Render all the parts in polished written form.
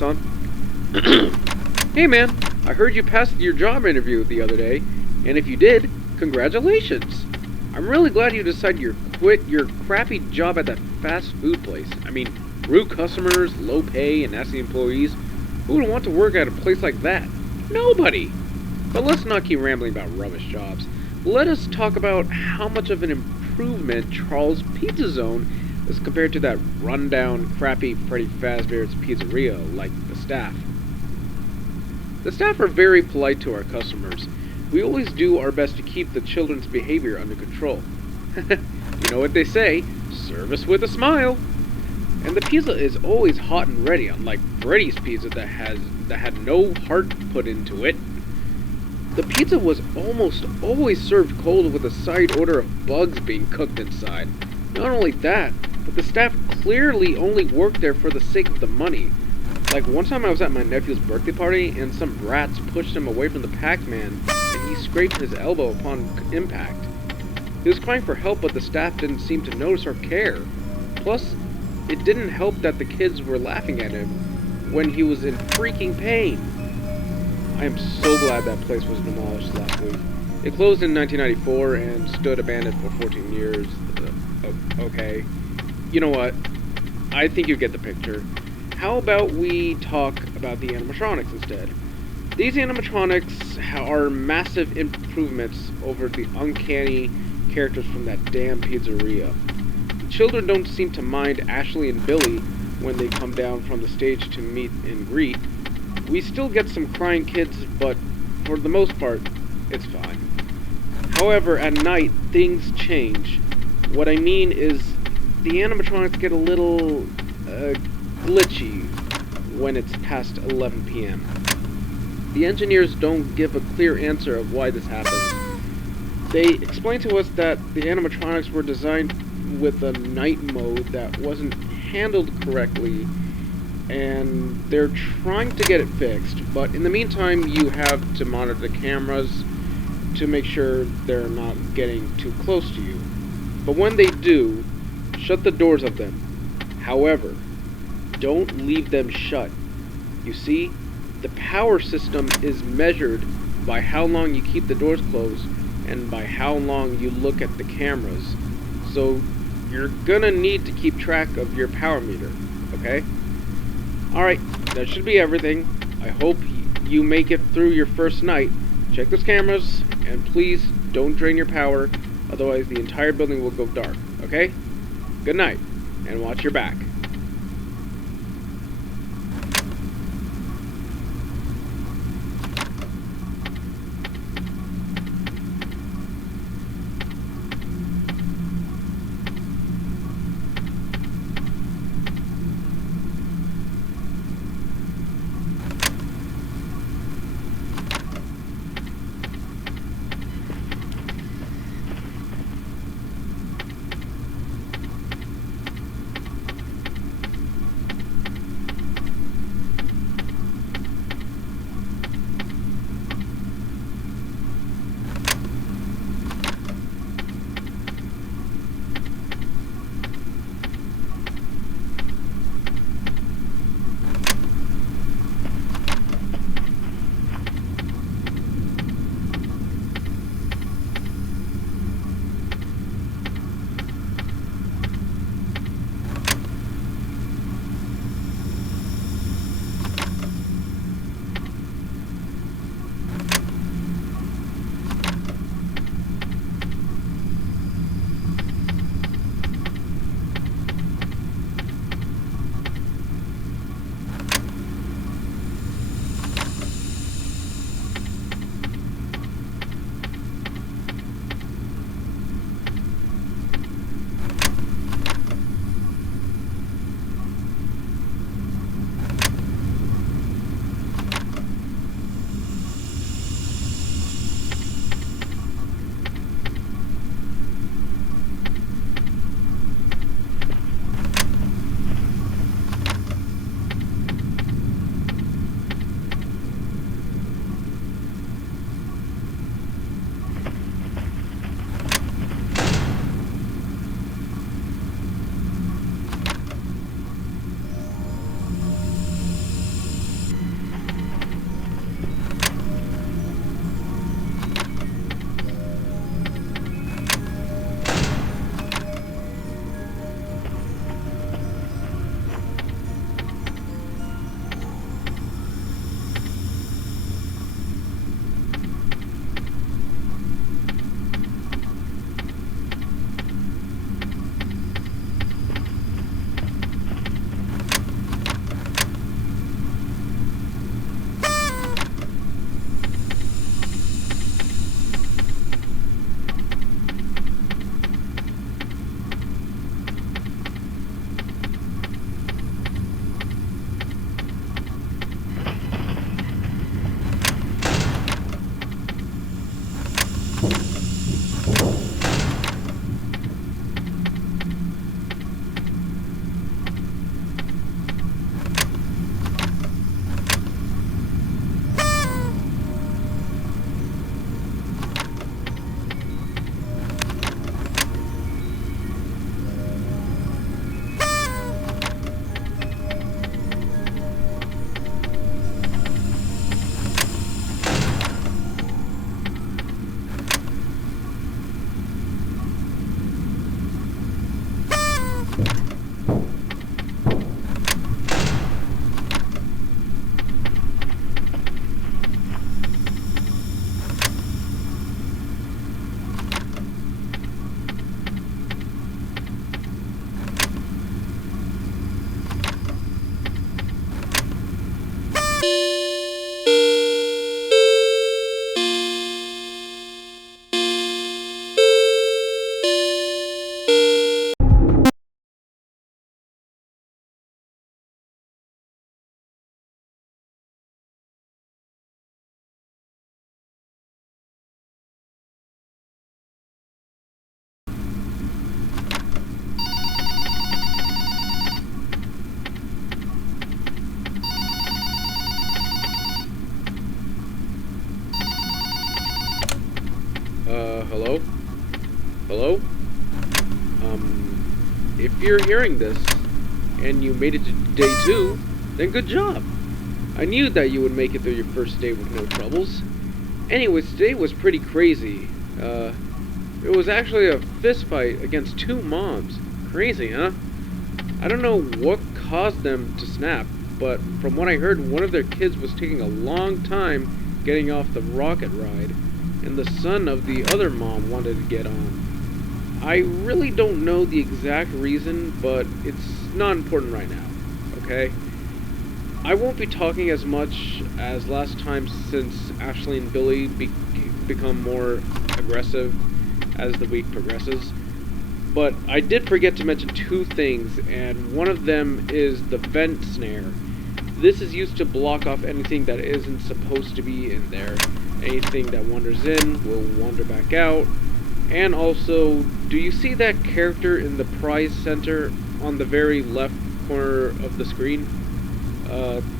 son. Hey man, I heard you passed your job interview the other day, and if you did, congratulations. I'm really glad you decided you quit your crappy job at that fast food place. I mean, rude customers, low pay, and nasty employees. Who would want to work at a place like that? Nobody! But let's not keep rambling about rubbish jobs. Let us talk about how much of an improvement Charles Pizza Zone is compared to that rundown, crappy Freddy Fazbear's Pizzeria like the staff. The staff are very polite to our customers. We always do our best to keep the children's behavior under control. You know what they say, service with a smile. And the pizza is always hot and ready, unlike Freddy's pizza that had no heart put into it. The pizza was almost always served cold with a side order of bugs being cooked inside. Not only that, but the staff clearly only worked there for the sake of the money. Like one time I was at my nephew's birthday party and some brats pushed him away from the Pac-Man and he scraped his elbow upon impact. He was crying for help, but the staff didn't seem to notice or care. Plus, it didn't help that the kids were laughing at him when he was in freaking pain. I am so glad that place was demolished last week. It closed in 1994 and stood abandoned for 14 years. Okay. You know what? I think you get the picture. How about we talk about the animatronics instead? These animatronics are massive improvements over the uncanny characters from that damn pizzeria. Children don't seem to mind Ashley and Billy when they come down from the stage to meet and greet. We still get some crying kids, but for the most part, it's fine. However, at night, things change. What I mean is, the animatronics get a little glitchy when it's past 11 p.m. The engineers don't give a clear answer of why this happens. They explain to us that the animatronics were designed with a night mode that wasn't handled correctly, and they're trying to get it fixed, but in the meantime you have to monitor the cameras to make sure they're not getting too close to you. But when they do, shut the doors of them. However, don't leave them shut. You see, the power system is measured by how long you keep the doors closed and by how long you look at the cameras. So you're gonna need to keep track of your power meter, okay? Alright, that should be everything. I hope you make it through your first night. Check those cameras, and please don't drain your power, otherwise the entire building will go dark, okay? Good night, and watch your back. Hello? Hello? If you're hearing this, and you made it to day 2, then good job. I knew that you would make it through your first day with no troubles. Anyways, today was pretty crazy. It was actually a fist fight against 2 mobs. Crazy, huh? I don't know what caused them to snap, but from what I heard, one of their kids was taking a long time getting off the rocket ride, and the son of the other mom wanted to get on. I really don't know the exact reason, but it's not important right now, okay? I won't be talking as much as last time since Ashley and Billy become more aggressive as the week progresses. But I did forget to mention 2 things, and one of them is the vent snare. This is used to block off anything that isn't supposed to be in there. Anything that wanders in will wander back out. And also, do you see that character in the prize center on the very left corner of the screen?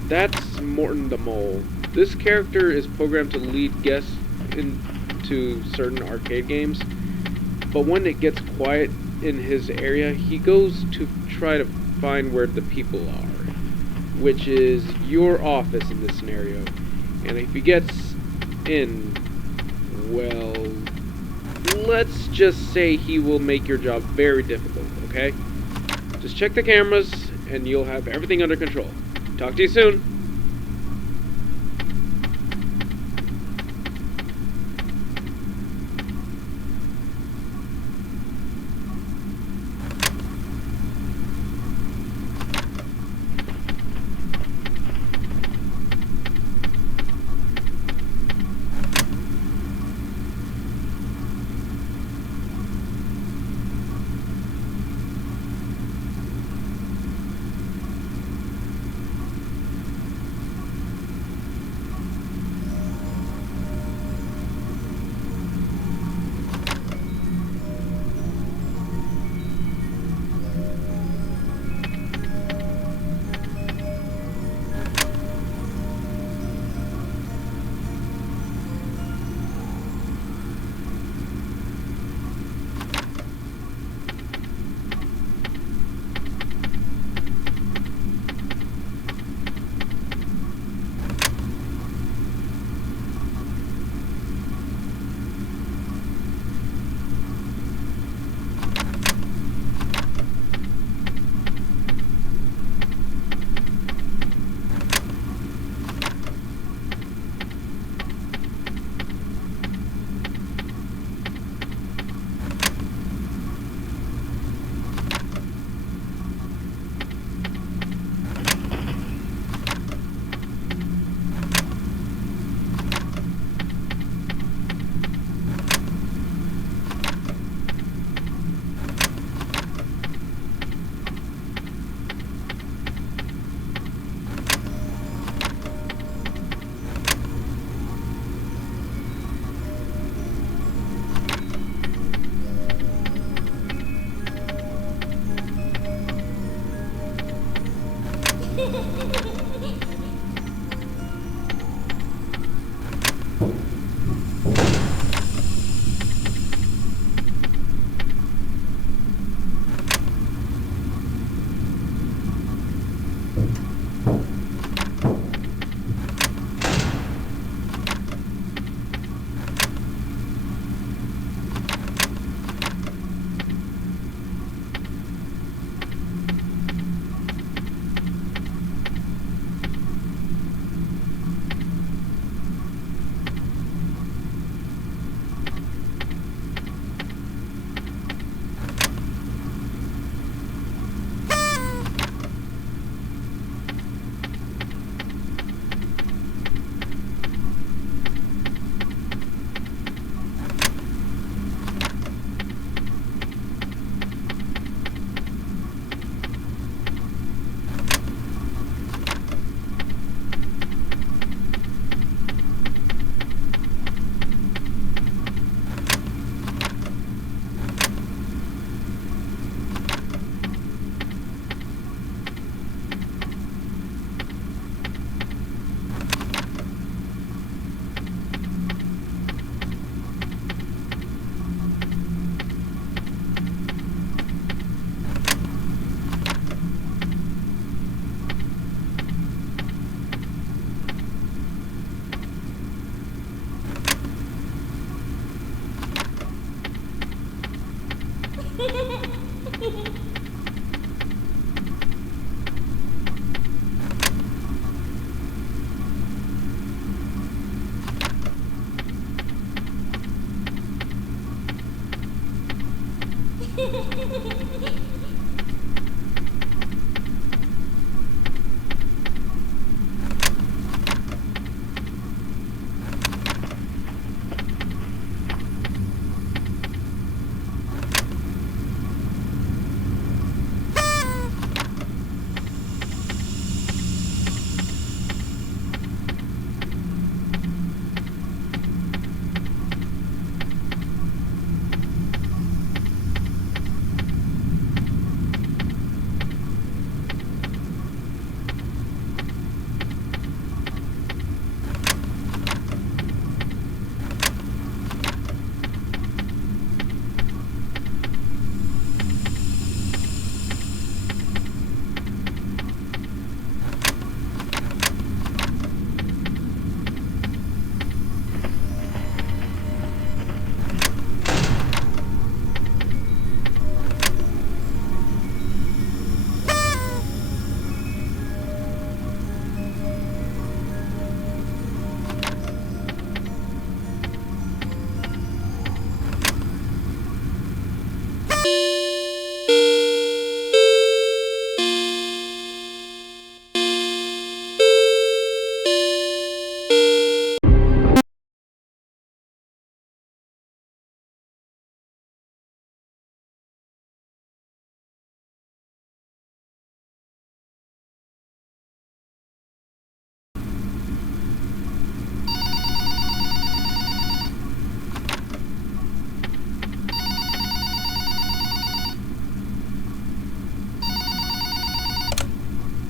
That's Morton the Mole. This character is programmed to lead guests into certain arcade games, but when it gets quiet in his area, he goes to try to find where the people are, which is your office in this scenario. And if he gets in, well, let's just say he will make your job very difficult, okay? Just check the cameras, and you'll have everything under control. Talk to you soon.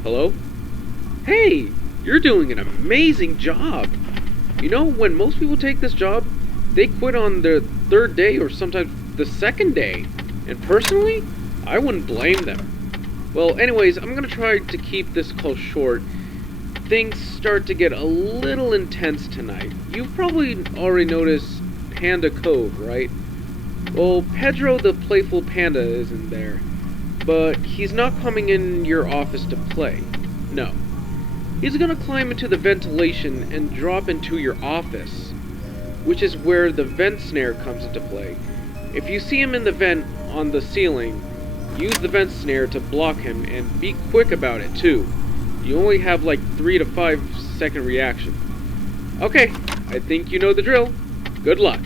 Hello? Hey, you're doing an amazing job. You know, when most people take this job, they quit on the third day or sometimes the second day. And personally, I wouldn't blame them. Well, anyways, I'm gonna try to keep this call short. Things start to get a little intense tonight. You've probably already noticed Panda Cove, right? Well, Pedro the Playful Panda isn't there. But he's not coming in your office to play. No. He's gonna climb into the ventilation and drop into your office, which is where the vent snare comes into play. If you see him in the vent on the ceiling, use the vent snare to block him and be quick about it too. You only have like 3 to 5 second reaction. Okay, I think you know the drill. Good luck.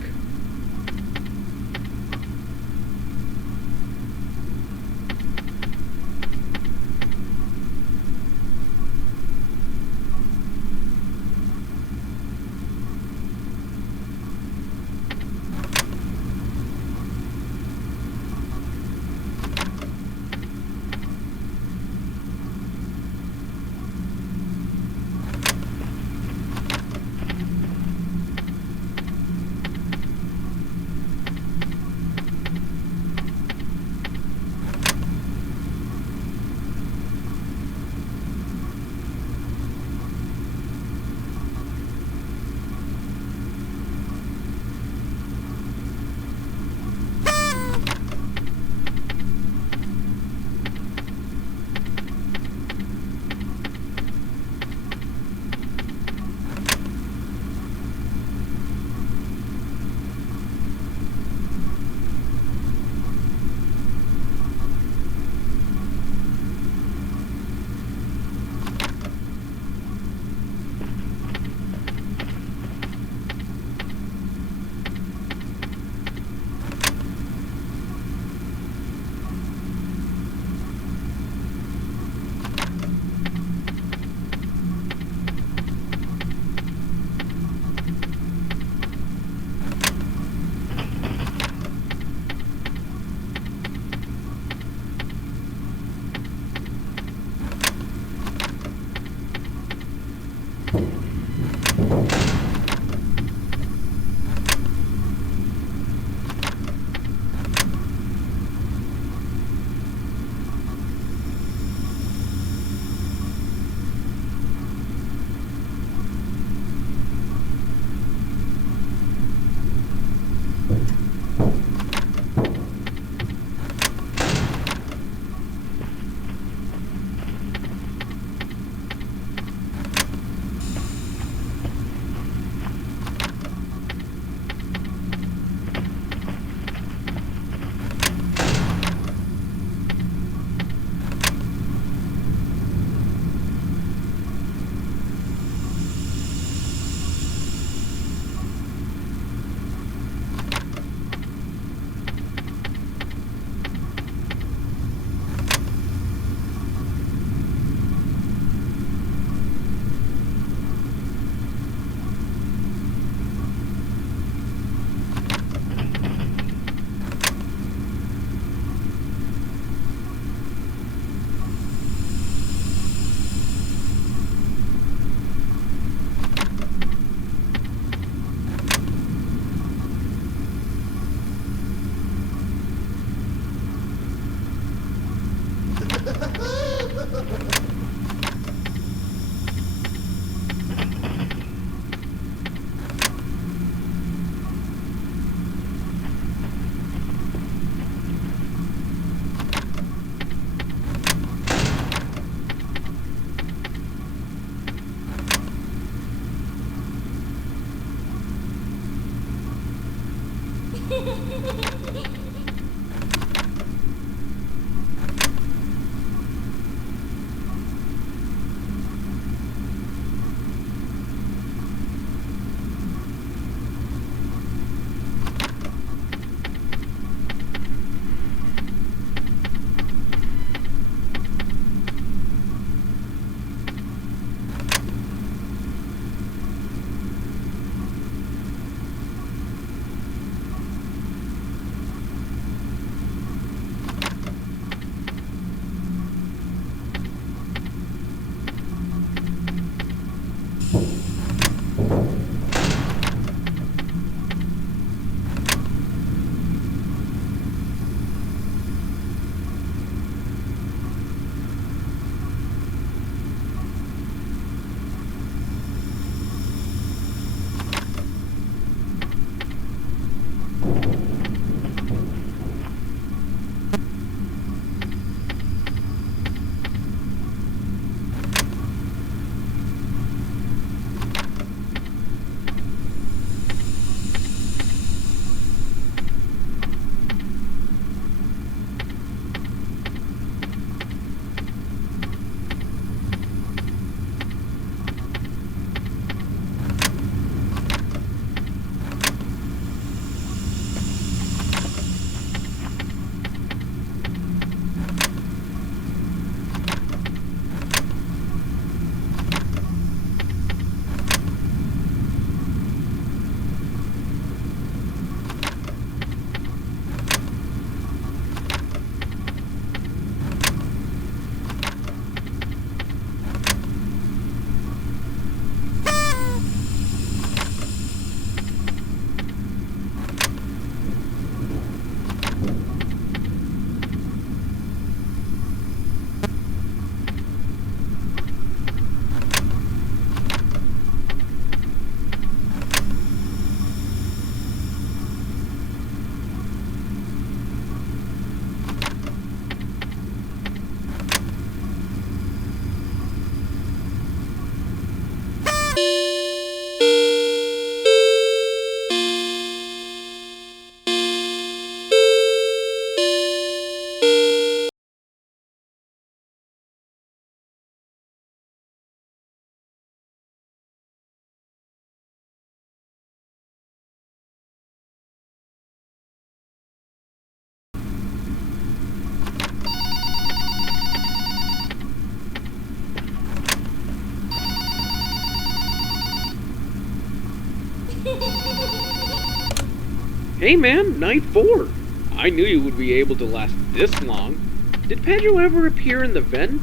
Hey man, night 4. I knew you would be able to last this long. Did Pedro ever appear in the vent?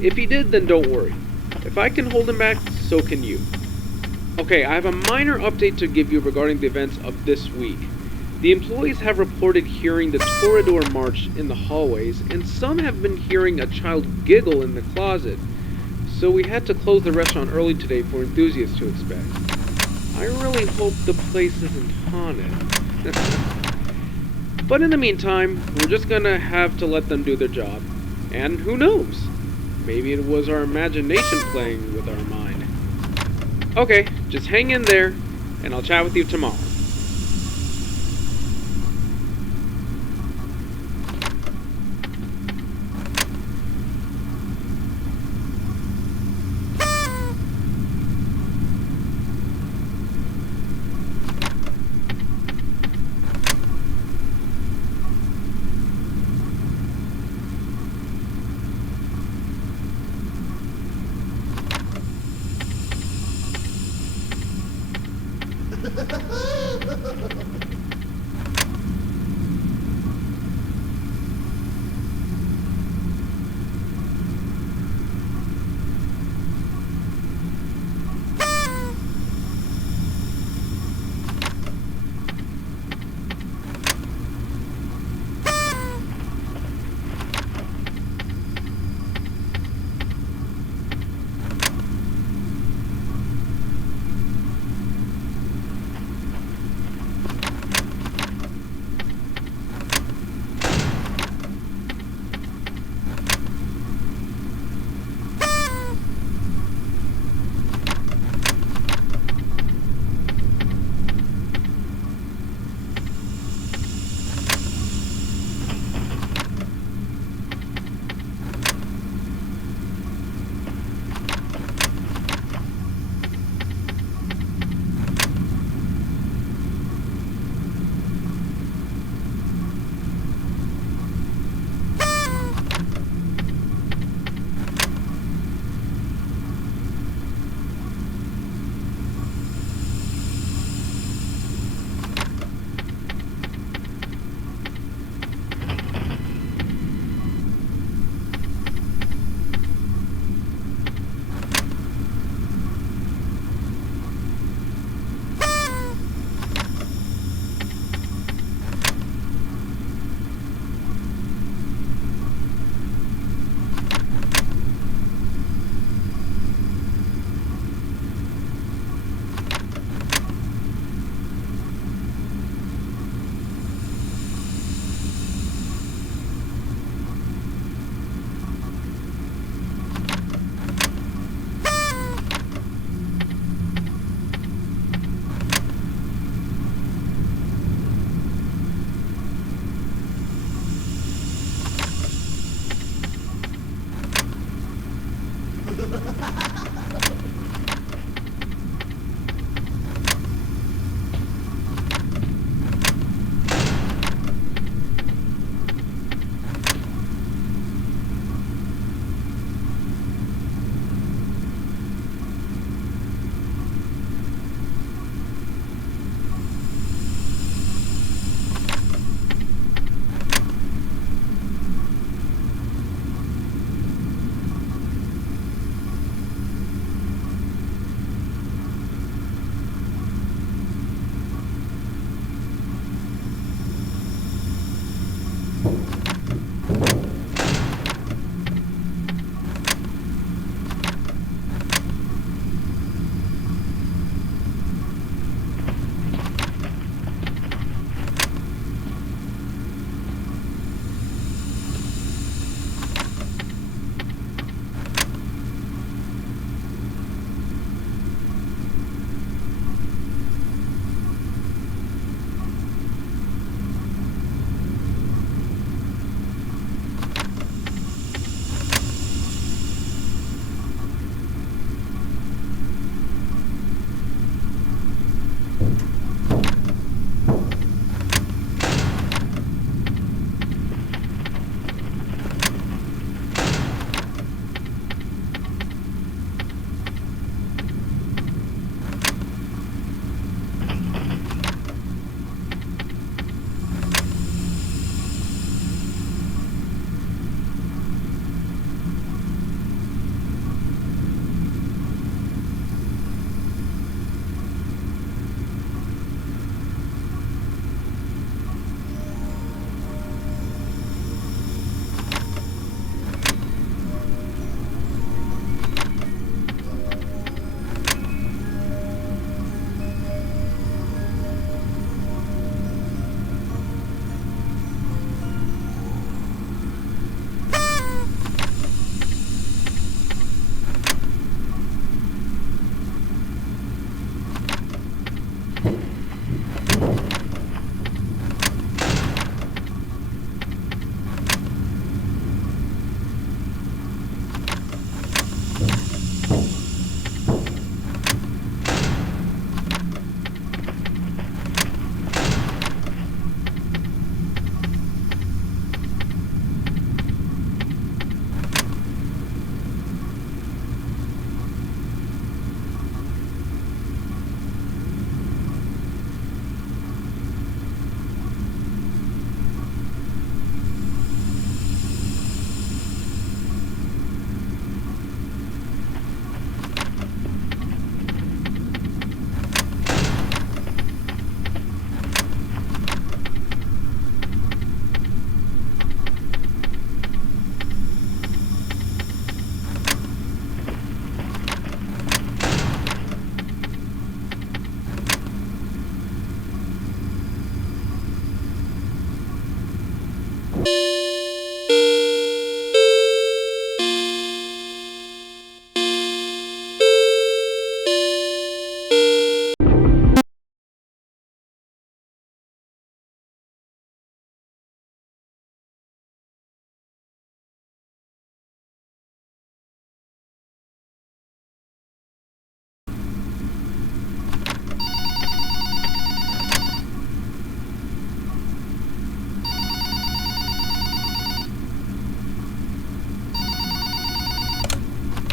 If he did, then don't worry. If I can hold him back, so can you. Okay, I have a minor update to give you regarding the events of this week. The employees have reported hearing the Toreador march in the hallways, and some have been hearing a child giggle in the closet. So we had to close the restaurant early today for enthusiasts to expect. I really hope the place isn't haunted. But in the meantime, we're just gonna have to let them do their job. And who knows? Maybe it was our imagination playing with our mind. Okay, just hang in there, and I'll chat with you tomorrow. Ha ha ha!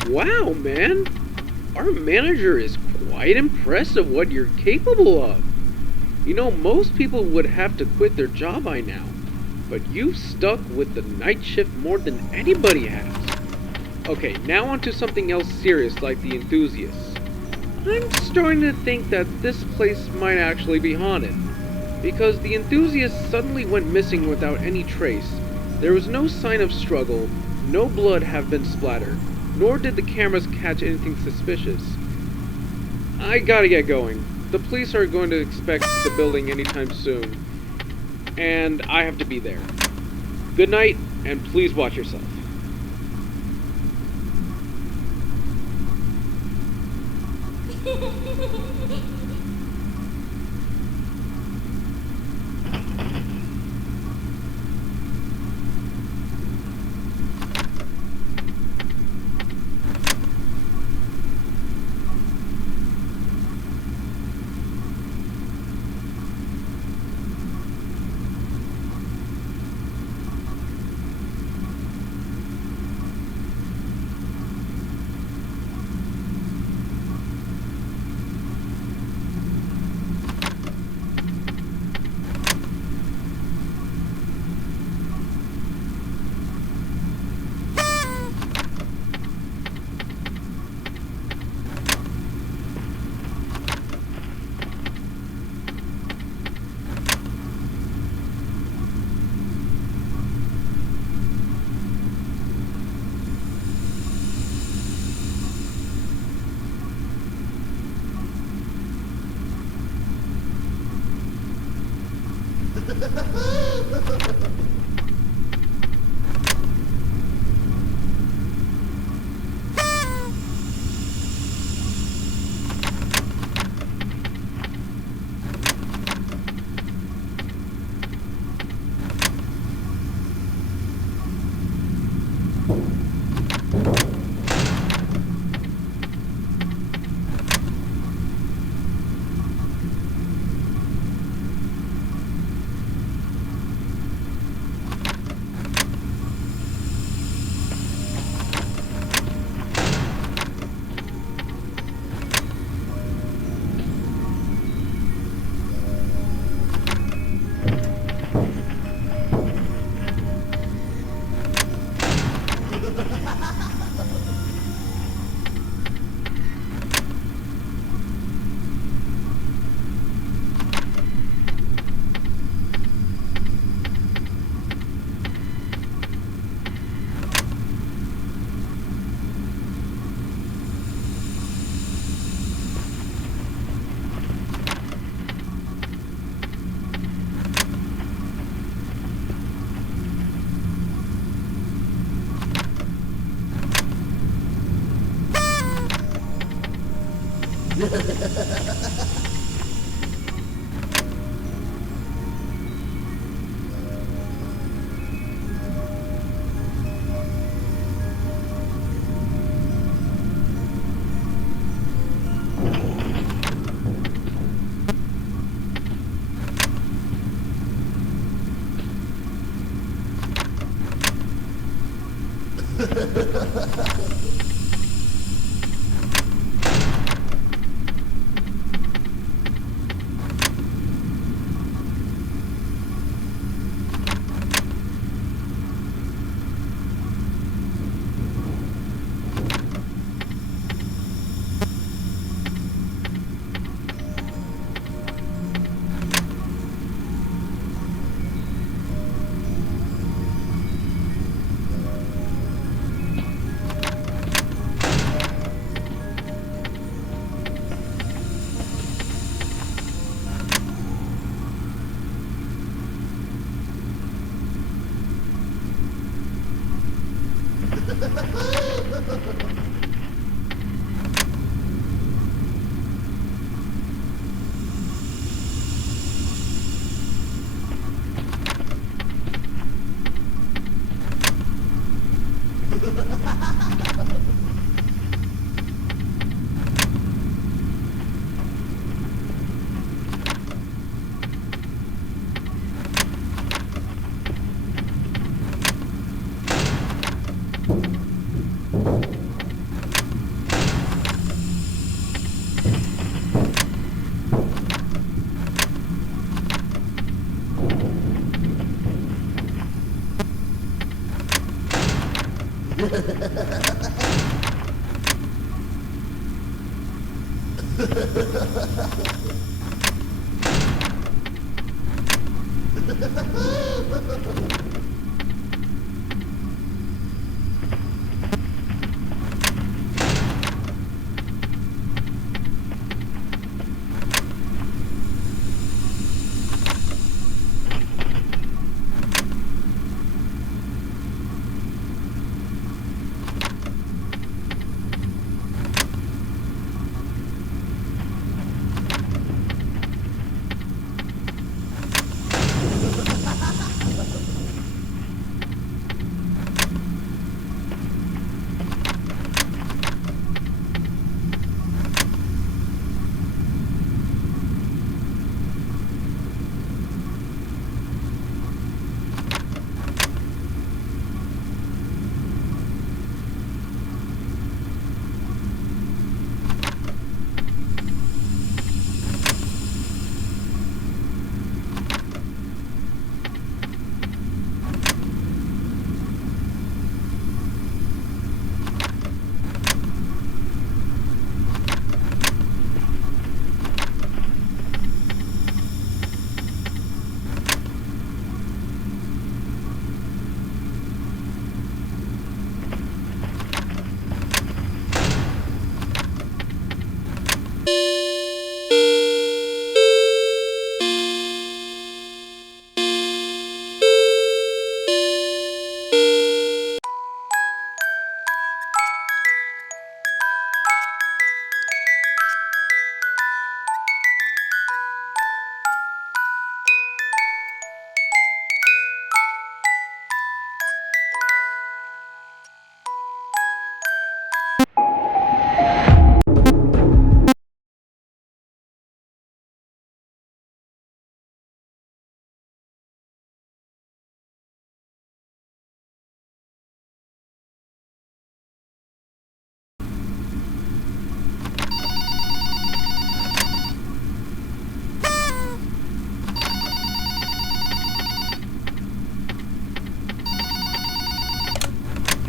Wow, man! Our manager is quite impressed of what you're capable of. You know, most people would have to quit their job by now, but you've stuck with the night shift more than anybody has. Okay, now on to something else serious like the enthusiasts. I'm starting to think that this place might actually be haunted, because the enthusiasts suddenly went missing without any trace. There was no sign of struggle, no blood have been splattered, nor did the cameras catch anything suspicious. I gotta get going. The police are going to inspect the building anytime soon, and I have to be there. Good night, and please watch yourself.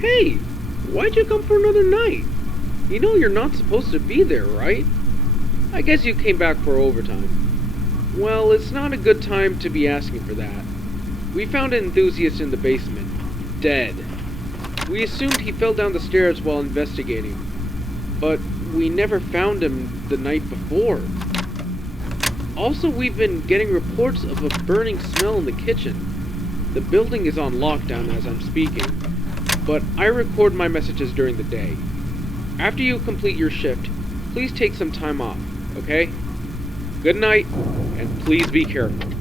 Hey, why'd you come for another night? You know you're not supposed to be there, right? I guess you came back for overtime. Well, it's not a good time to be asking for that. We found an enthusiast in the basement, dead. We assumed he fell down the stairs while investigating, but we never found him the night before. Also, we've been getting reports of a burning smell in the kitchen. The building is on lockdown as I'm speaking, but I record my messages during the day. After you complete your shift, please take some time off, okay? Good night, and please be careful.